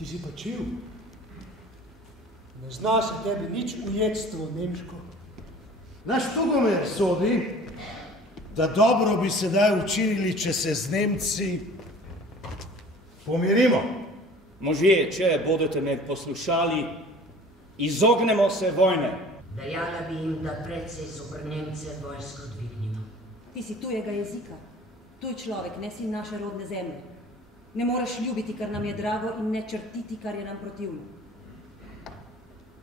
Ti si pa čil. Ne zna se tebi nič ujetstvo nemško. Naš Tugomer sodi, da dobro bi sedaj učinili, če se z Nemci pomirimo. Možje, če bodete me poslušali, izognemo se vojne. Dejala bi jim, da predse zoper Nemce vojsko dvignimo. Ti si tujega jezika, tuj človek, ne si naše rodne zemlje. Ne moraš ljubiti, kar nam je drago, in ne črtiti, kar je nam protivno.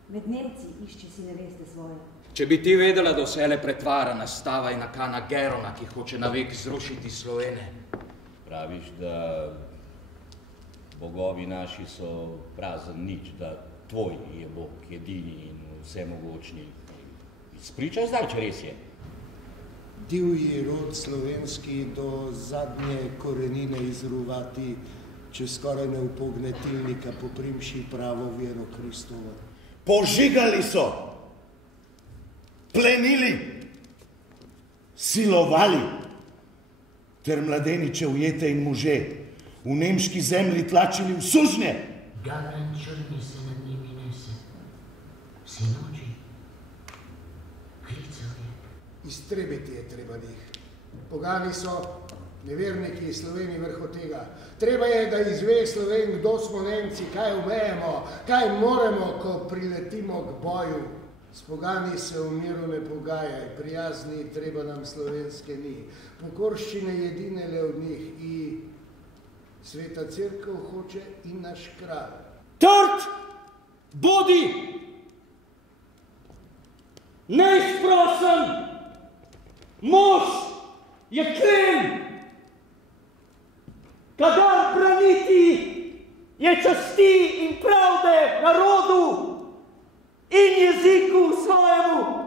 Med Nemci išči si neveste svoje. Če bi ti vedela, da vse le pretvara nastava in nakana Gerona, ki hoče navek zrušiti Slovene. Praviš, da bogovi naši so prazen nič, da tvoj je Bog edini in vsemogočni. Spričaj zdaj, če res je. Divji rod slovenski do zadnje korenine izruvati, če skoraj ne upogne tilnika, poprimši pravo vero Kristovo. Požigali so, plenili, silovali, ter mladeniče ujete in može v nemški zemlji tlačili v sužnje. Gavran črni se nad njimi nese, sinoči, klical je. Iztrebiti je treba njih. Pogani so, neverniki Sloveniji vrho tega. Treba je, da izve Sloven, kdo smo Nemci, kaj umejemo, kaj moremo, ko priletimo k boju. S pogani se v miru ne pogajaj, prijazni treba nam slovenske ni. Pokorščine jedine le od njih i sveta cerkev hoče in naš kralj. Trd, bodi, neizprosen, mož je klen, kadar braniti je časti in pravde narodu in jeziku svojemu.